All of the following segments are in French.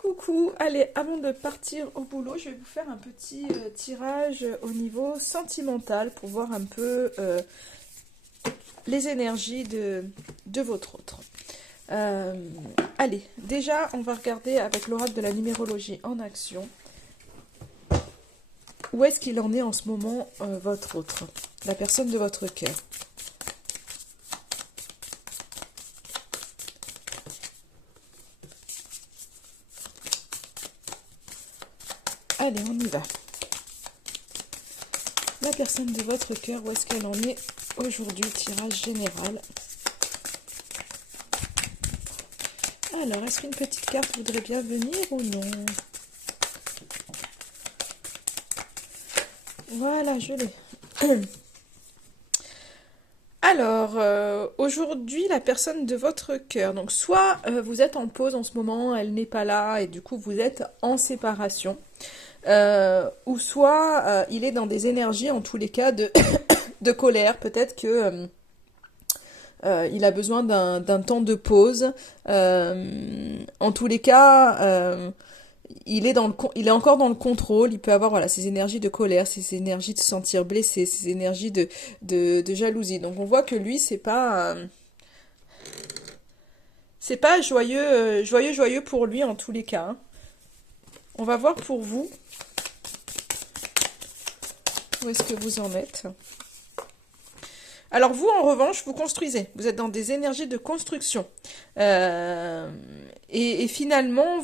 Coucou, allez, avant de partir au boulot, je vais vous faire un petit tirage au niveau sentimental pour voir un peu les énergies de votre autre. Euh, Allez, déjà, on va regarder avec l'oracle de la numérologie en action. Où est-ce qu'il en est en ce moment, votre autre, la personne de votre cœur? Allez, on y va. La personne de votre cœur, où est-ce qu'elle en est aujourd'hui? Tirage général. Alors, est-ce qu'une petite carte voudrait bien venir ou non? Voilà, je l'ai. Alors, aujourd'hui, la personne de votre cœur. Donc, soit vous êtes en pause en ce moment, elle n'est pas là, et du coup, vous êtes en séparation. Ou soit il est dans des énergies, en tous les cas, de colère. Peut-être que il a besoin d'un temps de pause. En tous les cas, il est encore dans le contrôle. Il peut avoir voilà, ces énergies de colère, ces énergies de se sentir blessé, ces énergies de jalousie. Donc on voit que lui, c'est pas joyeux, joyeux pour lui en tous les cas, hein. On va voir pour vous, où est-ce que vous en êtes. Alors vous, en revanche, vous construisez. Vous êtes dans des énergies de construction. Et finalement,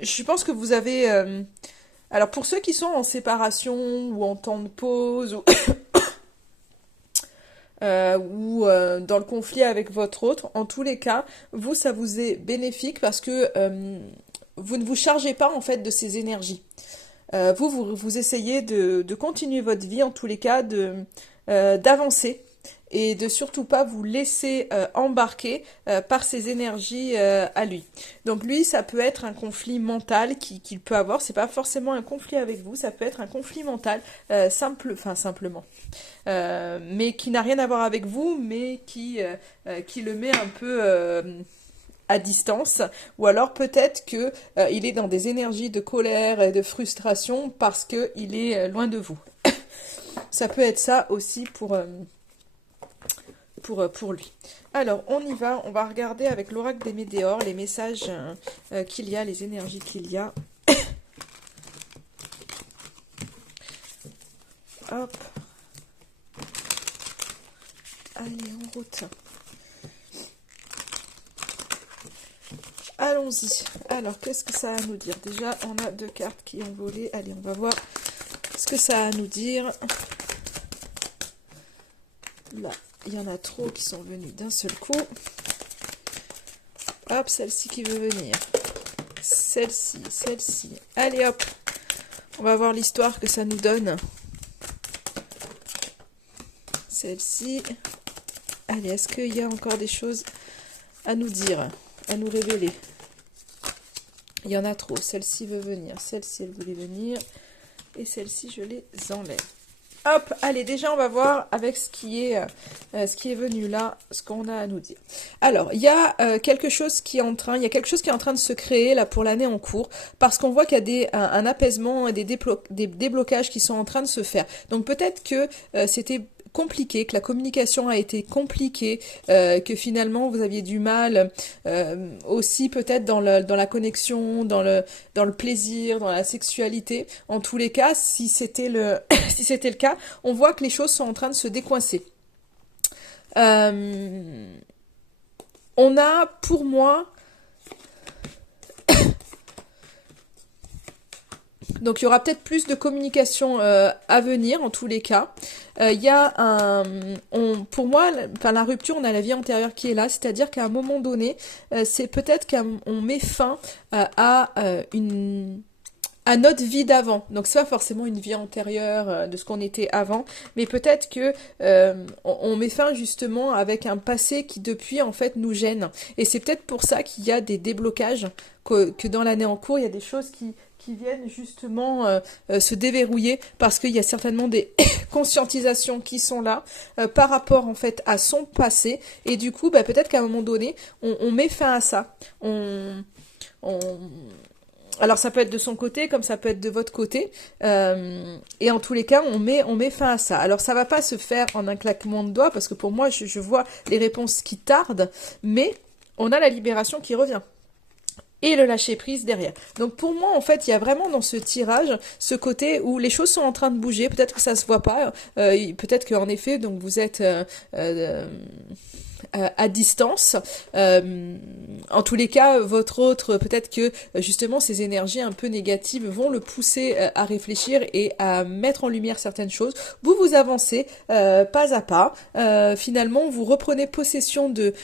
je pense que vous avez... alors pour ceux qui sont en séparation ou en temps de pause ou dans le conflit avec votre autre, en tous les cas, vous, ça vous est bénéfique parce que vous ne vous chargez pas en fait de ces énergies. Vous essayez de continuer votre vie, en tous les cas, d'avancer et de surtout pas vous laisser embarquer par ces énergies à lui. Donc lui, ça peut être un conflit mental qu'il peut avoir. C'est pas forcément un conflit avec vous, ça peut être un conflit mental simplement, mais qui n'a rien à voir avec vous, mais qui le met un peu à distance, ou alors peut-être que il est dans des énergies de colère et de frustration parce que il est loin de vous. Ça peut être ça aussi pour lui. Alors, on y va, on va regarder avec l'oracle des météores les messages qu'il y a, les énergies qu'il y a. Hop. Allez, en route. Allons-y. Alors, qu'est-ce que ça a à nous dire? Déjà, on a deux cartes qui ont volé. Allez, on va voir ce que ça a à nous dire. Là, il y en a trop qui sont venus d'un seul coup. Hop, celle-ci qui veut venir. Celle-ci. Allez, hop. On va voir l'histoire que ça nous donne. Celle-ci. Allez, est-ce qu'il y a encore des choses à nous dire, à nous révéler? Il y en a trop. Celle-ci veut venir. Celle-ci, elle voulait venir. Et celle-ci, je les enlève. Hop, allez, déjà, on va voir avec ce qui est venu là, ce qu'on a à nous dire. Alors, il y a quelque chose qui est en train de se créer là pour l'année en cours, parce qu'on voit qu'il y a un apaisement et des déblocages qui sont en train de se faire. Donc peut-être que c'était compliqué, que la communication a été compliquée, que finalement vous aviez du mal aussi peut-être dans la connexion, dans le plaisir, dans la sexualité. En tous les cas, si c'était si c'était le cas, on voit que les choses sont en train de se décoincer. On a, pour moi, donc il y aura peut-être plus de communication à venir en tous les cas. Il y a pour moi, la rupture, on a la vie antérieure qui est là, c'est-à-dire qu'à un moment donné, c'est peut-être qu'on met fin à notre vie d'avant. Donc c'est pas forcément une vie antérieure de ce qu'on était avant, mais peut-être que on met fin justement avec un passé qui depuis en fait nous gêne. Et c'est peut-être pour ça qu'il y a des déblocages, que dans l'année en cours, il y a des choses qui viennent justement se déverrouiller parce qu'il y a certainement des conscientisations qui sont là par rapport en fait à son passé, et du coup peut-être qu'à un moment donné on met fin à ça, Alors ça peut être de son côté comme ça peut être de votre côté, et en tous les cas on met fin à ça. Alors ça va pas se faire en un claquement de doigts parce que pour moi je vois les réponses qui tardent, mais on a la libération qui revient et le lâcher prise derrière. Donc pour moi en fait il y a vraiment dans ce tirage ce côté où les choses sont en train de bouger, peut-être que ça se voit pas, peut-être qu'en effet donc vous êtes à distance. En tous les cas, votre autre, peut-être que justement ces énergies un peu négatives vont le pousser à réfléchir et à mettre en lumière certaines choses. Vous avancez pas à pas. Finalement, vous reprenez possession de,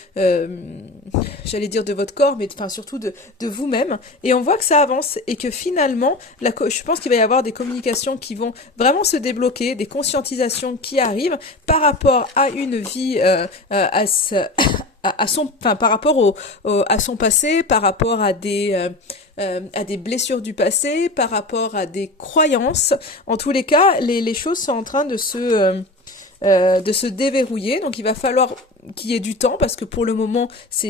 j'allais dire de votre corps, mais enfin surtout de vous-même. Et on voit que ça avance et que finalement, je pense qu'il va y avoir des communications qui vont vraiment se débloquer, des conscientisations qui arrivent par rapport à une vie par rapport à son passé, par rapport à des blessures du passé, par rapport à des croyances. En tous les cas, les choses sont en train de se déverrouiller. Donc il va falloir qu'il y ait du temps parce que pour le moment, ça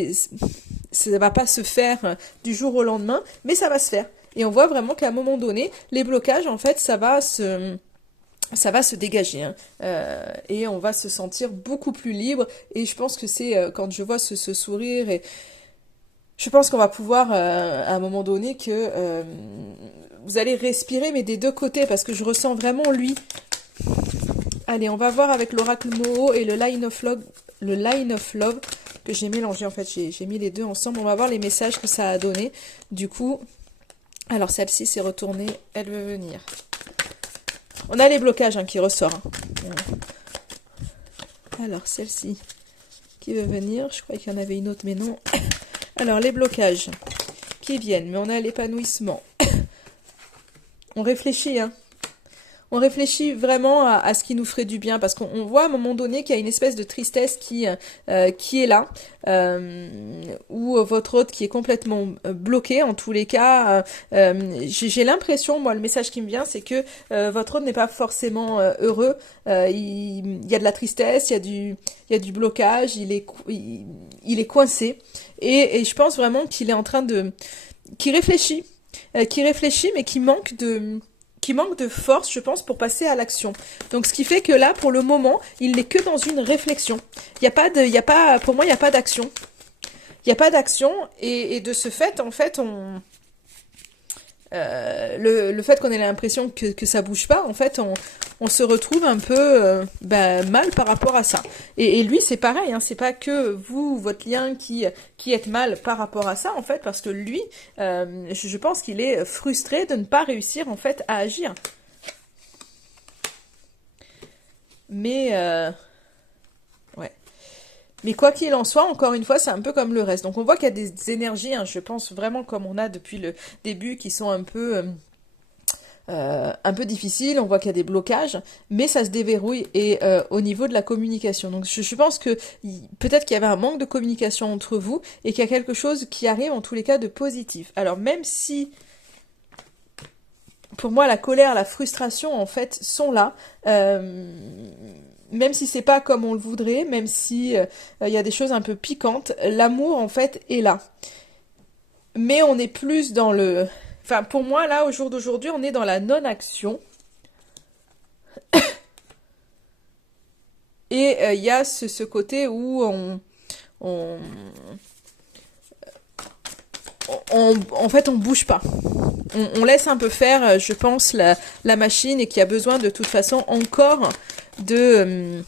va pas se faire du jour au lendemain, mais ça va se faire. Et on voit vraiment qu'à un moment donné, les blocages, en fait, ça va se dégager, hein. Et on va se sentir beaucoup plus libre, et je pense que c'est quand je vois ce sourire, et je pense qu'on va pouvoir à un moment donné que vous allez respirer, mais des deux côtés, parce que je ressens vraiment lui. Allez, on va voir avec l'oracle Moho et le Line of Love que j'ai mélangé, en fait j'ai mis les deux ensemble. On va voir les messages que ça a donné. Du coup, alors celle-ci s'est retournée, elle veut venir. On a les blocages qui ressortent. Alors, celle-ci qui veut venir. Je croyais qu'il y en avait une autre, mais non. Alors, les blocages qui viennent. Mais on a l'épanouissement. On réfléchit, hein. On réfléchit vraiment à ce qui nous ferait du bien, parce qu'on voit à un moment donné qu'il y a une espèce de tristesse qui est là, ou votre autre qui est complètement bloqué. En tous les cas, j'ai l'impression, moi le message qui me vient, c'est que votre autre n'est pas forcément heureux. Il y a de la tristesse, il y a du blocage, il est coincé, et je pense vraiment qu'il est en train qui réfléchit, mais qui manque de force, je pense, pour passer à l'action. Donc, ce qui fait que là, pour le moment, il n'est que dans une réflexion. Pour moi, il n'y a pas d'action. Il n'y a pas d'action, et de ce fait, en fait, le fait qu'on ait l'impression que ça bouge pas, en fait, on se retrouve un peu mal par rapport à ça. Et lui, c'est pareil, hein, c'est pas que vous, votre lien, qui êtes mal par rapport à ça, en fait, parce que lui, je pense qu'il est frustré de ne pas réussir, en fait, à agir. Mais, ouais. Mais quoi qu'il en soit, encore une fois, c'est un peu comme le reste. Donc on voit qu'il y a des énergies, hein, je pense vraiment comme on a depuis le début, qui sont un peu difficiles. On voit qu'il y a des blocages, mais ça se déverrouille, et au niveau de la communication. Donc je pense que peut-être qu'il y avait un manque de communication entre vous, et qu'il y a quelque chose qui arrive en tous les cas de positif. Alors même si pour moi la colère, la frustration en fait sont là, même si c'est pas comme on le voudrait, même si il y a des choses un peu piquantes, l'amour en fait est là. Mais on est plus dans enfin pour moi là au jour d'aujourd'hui, on est dans la non-action. Et il y a ce côté où en fait on bouge pas. On laisse un peu faire, je pense, la machine, et qui a besoin de toute façon encore d'aller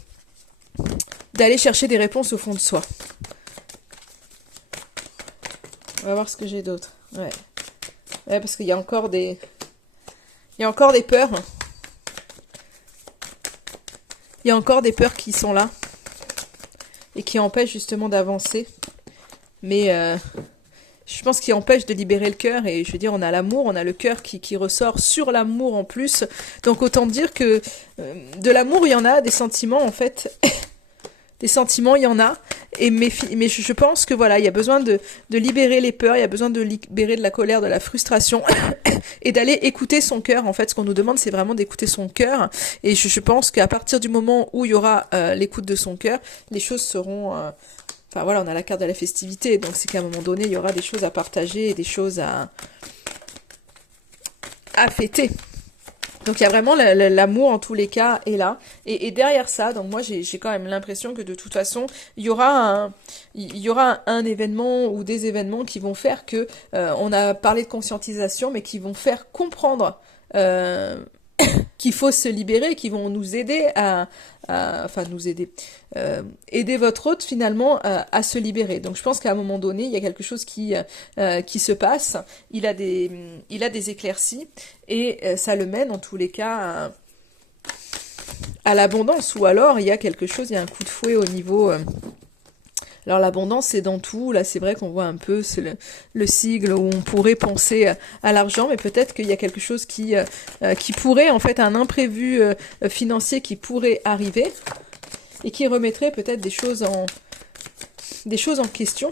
chercher des réponses au fond de soi. On va voir ce que j'ai d'autre. Ouais, parce qu'il y a encore des peurs. Il y a encore des peurs qui sont là et qui empêchent justement d'avancer. Mais je pense qu'il empêche de libérer le cœur. Et je veux dire, on a l'amour, on a le cœur qui ressort sur l'amour en plus. Donc autant dire que de l'amour, il y en a, des sentiments en fait. Des sentiments, il y en a. Mais je pense que voilà, il y a besoin de libérer les peurs, il y a besoin de libérer de la colère, de la frustration, et d'aller écouter son cœur. En fait, ce qu'on nous demande, c'est vraiment d'écouter son cœur. Et je pense qu'à partir du moment où il y aura l'écoute de son cœur, les choses seront Enfin voilà, on a la carte de la festivité, donc c'est qu'à un moment donné, il y aura des choses à partager et des choses à fêter. Donc il y a vraiment l'amour en tous les cas est là. Et derrière ça, donc moi j'ai quand même l'impression que de toute façon, il y aura un événement ou des événements qui vont faire que, on a parlé de conscientisation, mais qui vont faire comprendre qu'il faut se libérer, qui vont nous aider enfin nous aider, aider votre hôte finalement à se libérer. Donc je pense qu'à un moment donné, il y a quelque chose qui se passe, il a des éclaircies, et ça le mène en tous les cas à l'abondance, ou alors il y a quelque chose, il y a un coup de fouet au niveau... Alors l'abondance c'est dans tout, là c'est vrai qu'on voit un peu le sigle où on pourrait penser à l'argent, mais peut-être qu'il y a quelque chose qui pourrait, en fait, un imprévu financier qui pourrait arriver et qui remettrait peut-être des choses en question.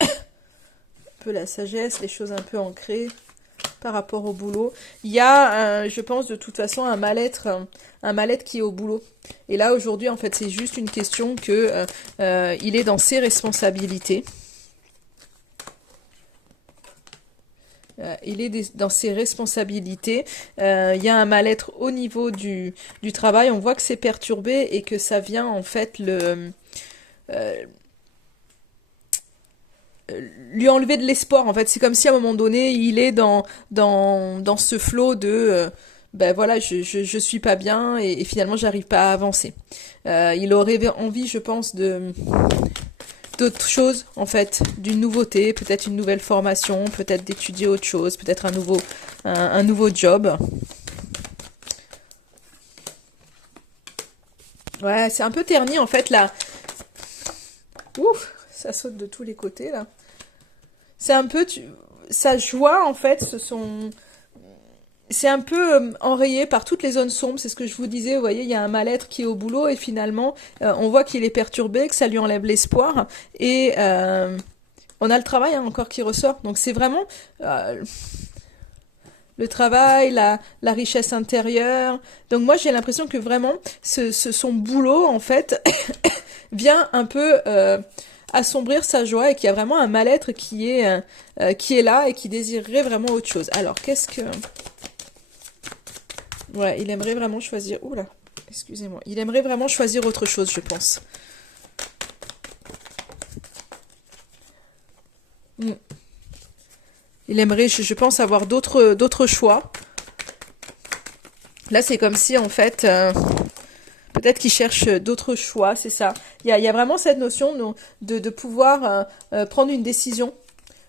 Un peu la sagesse, les choses un peu ancrées par rapport au boulot. Il y a, je pense, de toute façon, un mal-être qui est au boulot. Et là, aujourd'hui, en fait, c'est juste une question que il est dans ses responsabilités. Il est dans ses responsabilités. Il y a un mal-être au niveau du travail. On voit que c'est perturbé et que ça vient, en fait, lui enlever de l'espoir. En fait, c'est comme si à un moment donné, il est dans ce flot de ben voilà, je suis pas bien, et finalement j'arrive pas à avancer. Il aurait envie, je pense, d'autres choses, en fait, d'une nouveauté, peut-être une nouvelle formation, peut-être d'étudier autre chose, peut-être un nouveau job. Ouais, c'est un peu terni, en fait, là. Ouf, ça saute de tous les côtés, là. C'est un peu... sa joie, en fait, c'est un peu enrayé par toutes les zones sombres, c'est ce que je vous disais, vous voyez, il y a un mal-être qui est au boulot, et finalement, on voit qu'il est perturbé, que ça lui enlève l'espoir, et on a le travail encore qui ressort. Donc c'est vraiment le travail, la richesse intérieure. Donc moi j'ai l'impression que vraiment son boulot, en fait, vient un peu assombrir sa joie, et qu'il y a vraiment un mal-être qui est là, et qui désirerait vraiment autre chose. Alors qu'est-ce que... Ouais, il aimerait vraiment choisir... Oula, excusez-moi. Il aimerait vraiment choisir autre chose, je pense. Il aimerait, je pense, avoir d'autres choix. Là, c'est comme si, en fait, peut-être qu'il cherche d'autres choix, c'est ça. Il y a vraiment cette notion de pouvoir prendre une décision,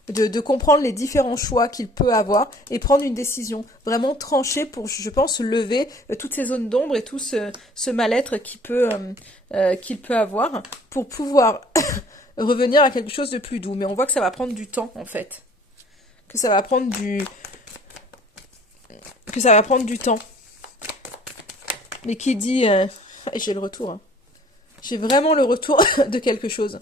de comprendre les différents choix qu'il peut avoir, et prendre une décision vraiment tranchée pour, je pense, lever toutes ces zones d'ombre et tout ce mal-être qu'il peut avoir, pour pouvoir revenir à quelque chose de plus doux. Mais on voit que ça va prendre du temps, en fait. Que ça va prendre du temps. Mais qui dit... j'ai le retour. Hein. J'ai vraiment le retour de quelque chose.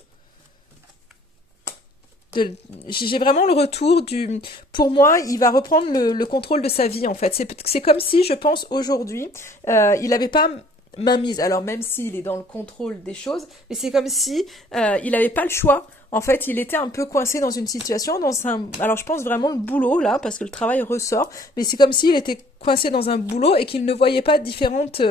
J'ai vraiment le retour du... Pour moi, il va reprendre le contrôle de sa vie, en fait. C'est comme si, je pense, aujourd'hui, il n'avait pas mainmise. Alors, même s'il est dans le contrôle des choses, mais c'est comme si il n'avait pas le choix. En fait, il était un peu coincé dans une situation, alors je pense vraiment le boulot, là, parce que le travail ressort, mais c'est comme s'il était coincé dans un boulot et qu'il ne voyait pas différentes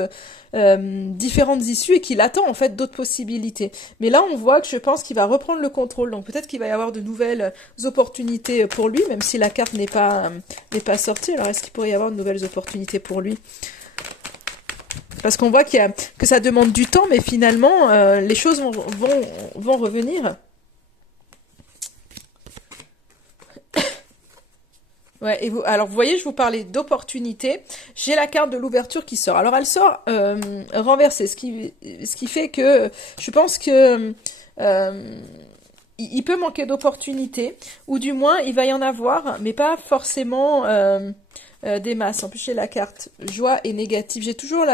issues, et qu'il attend, en fait, d'autres possibilités. Mais là, on voit que je pense qu'il va reprendre le contrôle, donc peut-être qu'il va y avoir de nouvelles opportunités pour lui, même si la carte n'est pas sortie. Alors, est-ce qu'il pourrait y avoir de nouvelles opportunités pour lui ? Parce qu'on voit que ça demande du temps, mais finalement, les choses vont revenir. Ouais, alors vous voyez, je vous parlais d'opportunité. J'ai la carte de l'ouverture qui sort. Alors elle sort renversée, ce qui fait que je pense que il peut manquer d'opportunités, ou du moins il va y en avoir, mais pas forcément des masses. En plus j'ai la carte joie et négatif. J'ai toujours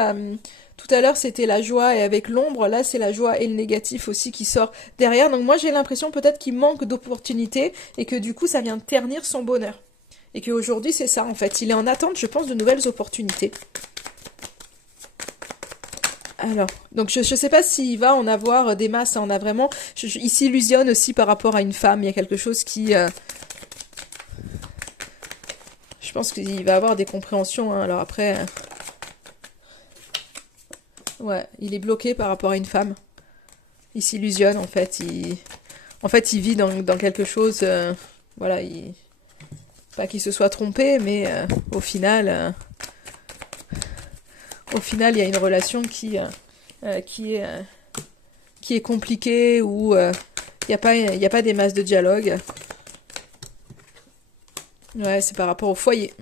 tout à l'heure c'était la joie et avec l'ombre, là c'est la joie et le négatif aussi qui sort derrière. Donc moi j'ai l'impression peut-être qu'il manque d'opportunités, et que du coup ça vient ternir son bonheur. Et qu'aujourd'hui, c'est ça, en fait. Il est en attente, je pense, de nouvelles opportunités. Alors, donc je sais pas s'il va en avoir des masses, hein, on a vraiment... il s'illusionne aussi par rapport à une femme, il y a quelque chose qui... je pense qu'il va avoir des compréhensions, hein, alors après... ouais, il est bloqué par rapport à une femme. Il s'illusionne, en fait, il vit dans quelque chose... voilà, pas qu'il se soit trompé, mais au final, il y a une relation qui est compliquée, où il n'y a pas des masses de dialogue. Ouais, c'est par rapport au foyer.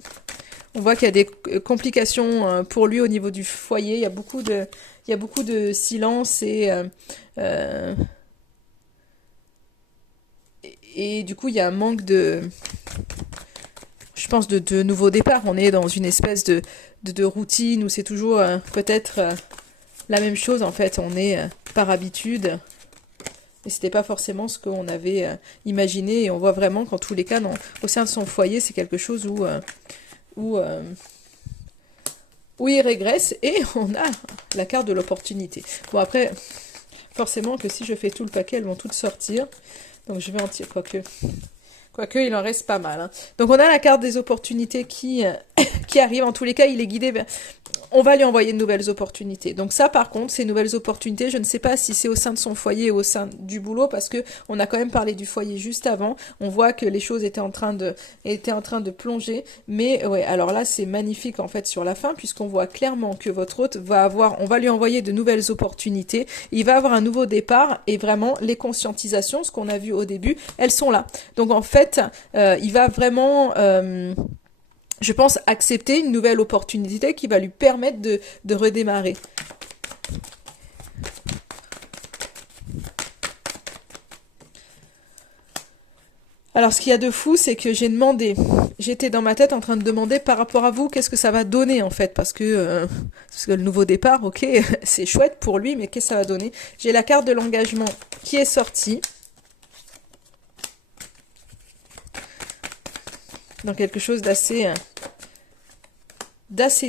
On voit qu'il y a des complications pour lui au niveau du foyer. Il y a beaucoup de silence et du coup, il y a un manque je pense, de nouveaux départs. On est dans une espèce de routine où c'est toujours peut-être la même chose. En fait, on est par habitude. Et c'était pas forcément ce qu'on avait imaginé. Et on voit vraiment qu'en tous les cas, au sein de son foyer, c'est quelque chose où il régresse. Et on a la carte de l'opportunité. Bon, après, forcément que si je fais tout le paquet, elles vont toutes sortir. Donc je vais en tirer, quoique il en reste pas mal. Hein. Donc on a la carte des opportunités qui arrive. En tous les cas, il est guidé vers... on va lui envoyer de nouvelles opportunités. Donc ça, par contre, ces nouvelles opportunités, je ne sais pas si c'est au sein de son foyer ou au sein du boulot, parce que on a quand même parlé du foyer juste avant. On voit que les choses étaient en train de plonger. Mais ouais, alors là, c'est magnifique en fait sur la fin, puisqu'on voit clairement que votre hôte on va lui envoyer de nouvelles opportunités. Il va avoir un nouveau départ et vraiment les conscientisations, ce qu'on a vu au début, elles sont là. Donc en fait, il va vraiment... je pense accepter une nouvelle opportunité qui va lui permettre de redémarrer. Alors, ce qu'il y a de fou, c'est que j'étais dans ma tête en train de demander par rapport à vous, qu'est-ce que ça va donner en fait, parce que le nouveau départ, ok, c'est chouette pour lui, mais qu'est-ce que ça va donner? J'ai la carte de l'engagement qui est sortie. Dans quelque chose d'assez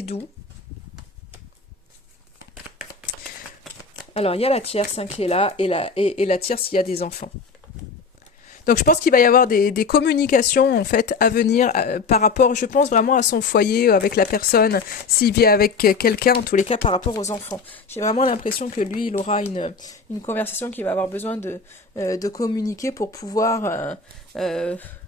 doux. Alors, il y a la tierce qui est là, et la tierce, il y a des enfants. Donc je pense qu'il va y avoir des communications en fait à venir par rapport, je pense vraiment à son foyer, avec la personne, s'il vit avec quelqu'un, en tous les cas par rapport aux enfants. J'ai vraiment l'impression que lui, il aura une conversation qu'il va avoir besoin de communiquer pour pouvoir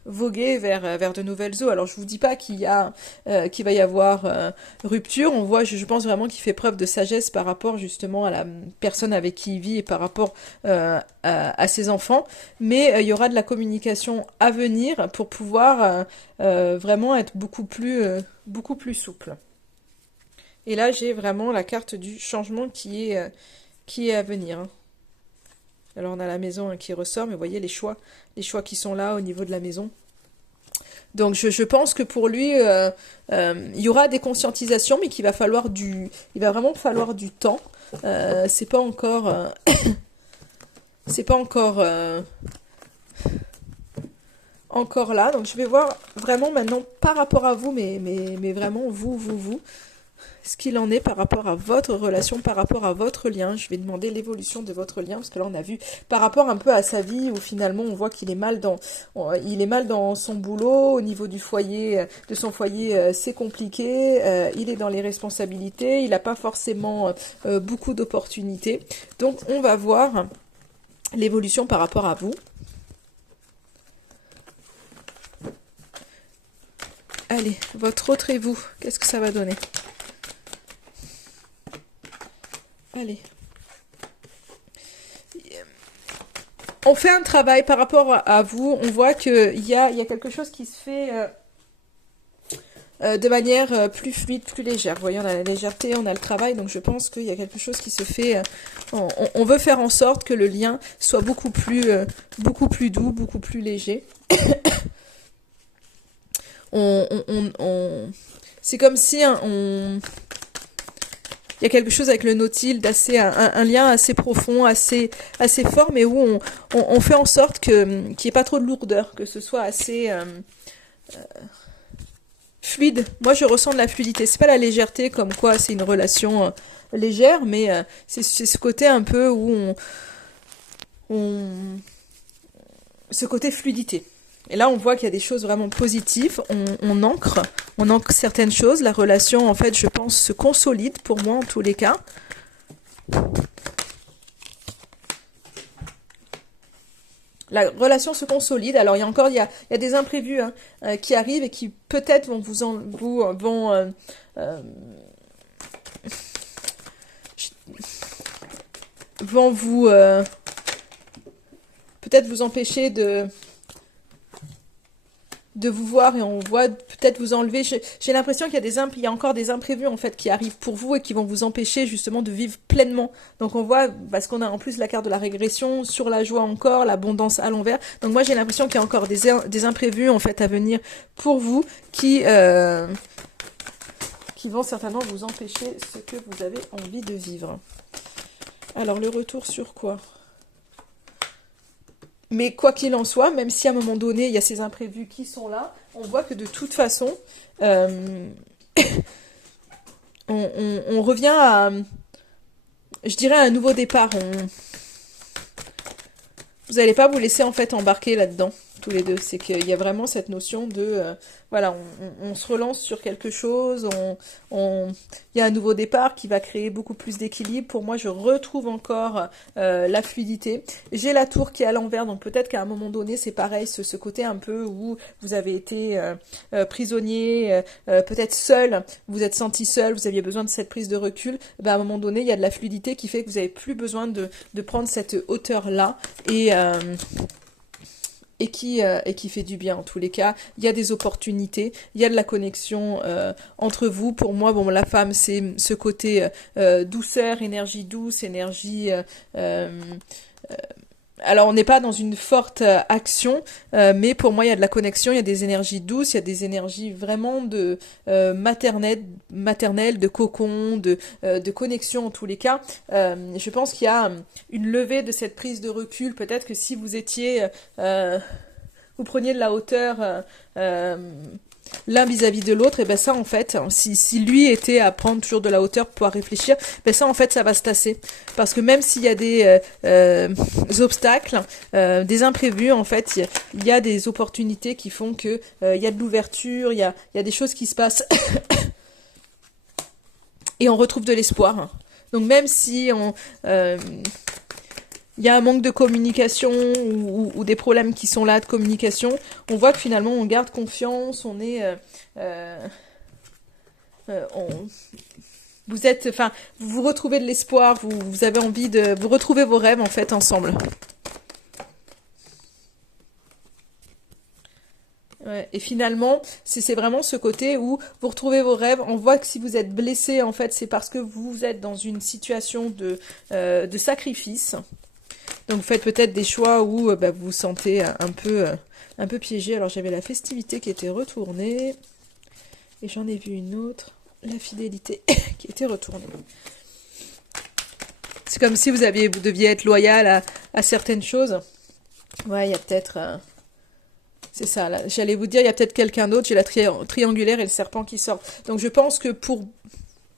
voguer vers de nouvelles eaux. Alors je vous dis pas qu'il va y avoir rupture. On voit, je pense vraiment qu'il fait preuve de sagesse par rapport justement à la personne avec qui il vit et par rapport à ses enfants. Mais il y aura de la communication à venir pour pouvoir vraiment être beaucoup plus souple. Et là, j'ai vraiment la carte du changement qui est à venir. Hein. Alors on a la maison qui ressort, mais vous voyez les choix qui sont là au niveau de la maison. Donc je pense que pour lui, il y aura des conscientisations, mais il va vraiment falloir du temps. C'est pas encore, encore là. Donc je vais voir vraiment maintenant par rapport à vous, mais vraiment vous. Ce qu'il en est par rapport à votre relation, par rapport à votre lien. Je vais demander l'évolution de votre lien, parce que là on a vu par rapport un peu à sa vie, où finalement on voit qu'il est mal dans son boulot, au niveau du foyer, de son foyer, c'est compliqué, il est dans les responsabilités, il n'a pas forcément beaucoup d'opportunités. Donc on va voir l'évolution par rapport à vous. Allez, votre autre et vous, qu'est-ce que ça va donner ? Allez. On fait un travail par rapport à vous. On voit qu'il y a quelque chose qui se fait de manière plus fluide, plus légère. Vous voyez, on a la légèreté, on a le travail. Donc je pense qu'il y a quelque chose qui se fait... on veut faire en sorte que le lien soit beaucoup plus doux, beaucoup plus léger. C'est comme si il y a quelque chose avec le Nautile d'assez un lien assez profond, assez fort, mais où on fait en sorte qu'il n'y ait pas trop de lourdeur, que ce soit assez fluide. Moi, je ressens de la fluidité. C'est pas la légèreté comme quoi c'est une relation légère, mais c'est ce côté un peu où ce côté fluidité. Et là, on voit qu'il y a des choses vraiment positives. On ancre certaines choses. La relation, en fait, je pense, se consolide pour moi en tous les cas. La relation se consolide. Alors, il y a des imprévus qui arrivent et qui peut-être vont vous peut-être vous empêcher de vous voir, et on voit peut-être vous enlever. J'ai l'impression qu'il y a encore des imprévus en fait qui arrivent pour vous et qui vont vous empêcher justement de vivre pleinement. Donc on voit, parce qu'on a en plus la carte de la régression, sur la joie encore, l'abondance à l'envers. Donc moi j'ai l'impression qu'il y a encore des imprévus en fait à venir pour vous qui vont certainement vous empêcher ce que vous avez envie de vivre. Alors le retour sur quoi ? Mais quoi qu'il en soit, même si à un moment donné, il y a ces imprévus qui sont là, on voit que de toute façon, on revient à, je dirais, à un nouveau départ. Vous n'allez pas vous laisser en fait embarquer là-dedans, tous les deux. C'est qu'il y a vraiment cette notion de, voilà, on se relance sur quelque chose, il y a un nouveau départ qui va créer beaucoup plus d'équilibre. Pour moi, je retrouve encore la fluidité. J'ai la tour qui est à l'envers, donc peut-être qu'à un moment donné, c'est pareil, ce côté un peu où vous avez été prisonnier, peut-être seul, vous êtes senti seul, vous aviez besoin de cette prise de recul. Ben, à un moment donné, il y a de la fluidité qui fait que vous n'avez plus besoin de prendre cette hauteur-là et qui fait du bien en tous les cas. Il y a des opportunités, il y a de la connexion entre vous. Pour moi, bon, la femme, c'est ce côté douceur, énergie douce, énergie... alors, on n'est pas dans une forte action, mais pour moi, il y a de la connexion, il y a des énergies douces, il y a des énergies vraiment de maternelle, de cocon, de connexion en tous les cas. Je pense qu'il y a une levée de cette prise de recul. Peut-être que si vous étiez... vous preniez de la hauteur l'un vis-à-vis de l'autre, et ben ça en fait, si lui était à prendre toujours de la hauteur pour pouvoir réfléchir, ben ça en fait ça va se tasser. Parce que même s'il y a des obstacles, des imprévus, en fait, il y a des opportunités qui font que il y a de l'ouverture, il y a des choses qui se passent et on retrouve de l'espoir. Donc même si il y a un manque de communication ou des problèmes qui sont là de communication, on voit que finalement on garde confiance, vous retrouvez de l'espoir, vous avez envie vous retrouvez vos rêves en fait ensemble. Ouais, et finalement, c'est vraiment ce côté où vous retrouvez vos rêves. On voit que si vous êtes blessé, en fait, c'est parce que vous êtes dans une situation de sacrifice. Donc vous faites peut-être des choix où vous vous sentez un peu piégé. Alors j'avais la festivité qui était retournée. Et j'en ai vu une autre. La fidélité qui était retournée. C'est comme si vous deviez être loyal à certaines choses. Ouais, il y a peut-être... c'est ça, là. J'allais vous dire, il y a peut-être quelqu'un d'autre. J'ai la triangulaire et le serpent qui sort. Donc je pense que pour...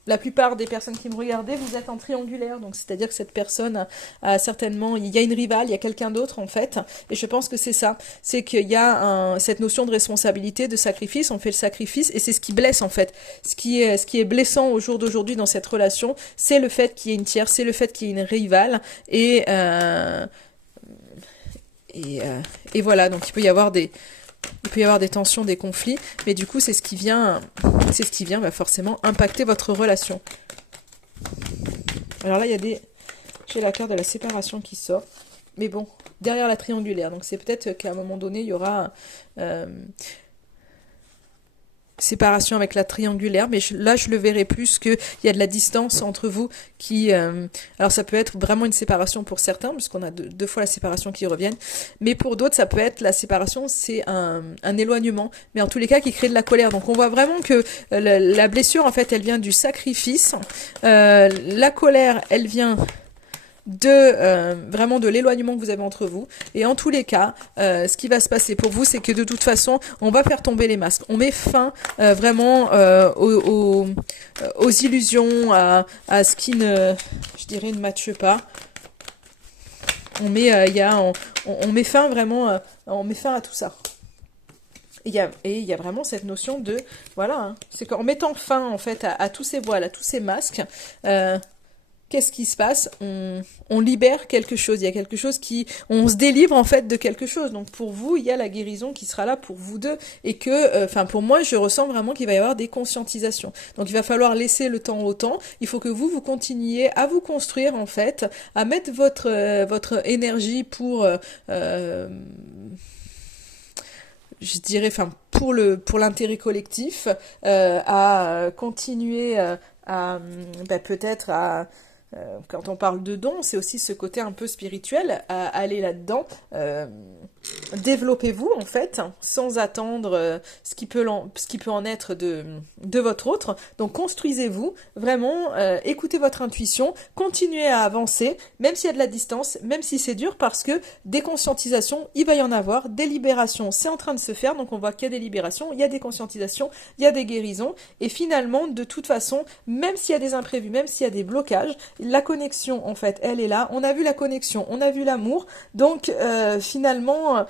la plupart des personnes qui me regardaient, vous êtes en triangulaire, donc c'est-à-dire que cette personne a certainement, il y a une rivale, il y a quelqu'un d'autre en fait, et je pense que c'est ça, c'est qu'il y a cette notion de responsabilité, de sacrifice, on fait le sacrifice, et c'est ce qui blesse en fait, ce qui est blessant au jour d'aujourd'hui dans cette relation, c'est le fait qu'il y ait une tierce, c'est le fait qu'il y ait une rivale, et voilà, donc il peut y avoir des tensions, des conflits, mais du coup c'est ce qui vient forcément impacter votre relation. Alors là j'ai la carte de la séparation qui sort, mais bon, derrière la triangulaire, donc c'est peut-être qu'à un moment donné il y aura séparation avec la triangulaire, mais là je le verrai plus qu'il y a de la distance entre vous qui... alors ça peut être vraiment une séparation pour certains, puisqu'on a deux fois la séparation qui reviennent, mais pour d'autres ça peut être la séparation, c'est un éloignement, mais en tous les cas qui crée de la colère. Donc on voit vraiment que la blessure en fait elle vient du sacrifice, la colère elle vient vraiment de l'éloignement que vous avez entre vous. Et en tous les cas, ce qui va se passer pour vous, c'est que de toute façon, on va faire tomber les masques. On met fin vraiment aux illusions, à ce qui je dirais, ne matche pas. On met, on met fin vraiment, on met fin à tout ça. Et il y a vraiment cette notion de, voilà, hein, c'est qu'en mettant fin en fait à tous ces voiles, à tous ces masques, qu'est-ce qui se passe? On libère quelque chose, il y a quelque chose on se délivre en fait de quelque chose. Donc pour vous, il y a la guérison qui sera là pour vous deux, et que, enfin pour moi, je ressens vraiment qu'il va y avoir des conscientisations. Donc il va falloir laisser le temps au temps. Il faut que vous continuiez à vous construire en fait, à mettre votre énergie pour je dirais, enfin pour l'intérêt collectif, à continuer peut-être à quand on parle de dons, c'est aussi ce côté un peu spirituel, à aller là-dedans. Développez-vous en fait, sans attendre ce qui peut en être de votre autre. Donc construisez-vous, vraiment, écoutez votre intuition, continuez à avancer, même s'il y a de la distance, même si c'est dur, parce que des conscientisations, il va y en avoir, des libérations, c'est en train de se faire, donc on voit qu'il y a des libérations, il y a des conscientisations, il y a des guérisons, et finalement, de toute façon, même s'il y a des imprévus, même s'il y a des blocages, la connexion, en fait, elle est là, on a vu la connexion, on a vu l'amour, donc finalement,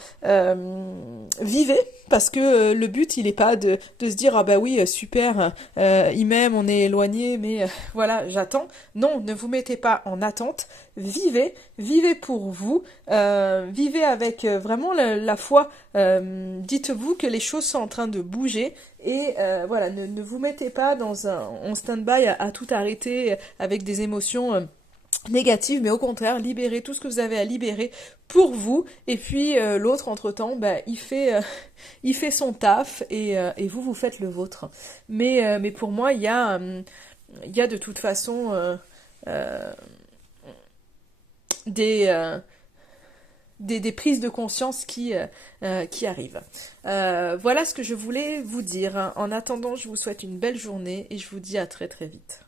vivez, parce que le but il est pas de se dire ah bah oui super, il m'aime, on est éloigné, mais voilà j'attends. Non, ne vous mettez pas en attente, vivez pour vous, vivez avec vraiment la foi, dites-vous que les choses sont en train de bouger, et voilà, ne vous mettez pas en stand-by à tout arrêter avec des émotions négative, mais au contraire, libérez tout ce que vous avez à libérer pour vous, et puis l'autre, entre-temps, il fait son taf, et vous faites le vôtre. Mais pour moi, il y a de toute façon des prises de conscience qui arrivent. Voilà ce que je voulais vous dire. En attendant, je vous souhaite une belle journée, et je vous dis à très très vite.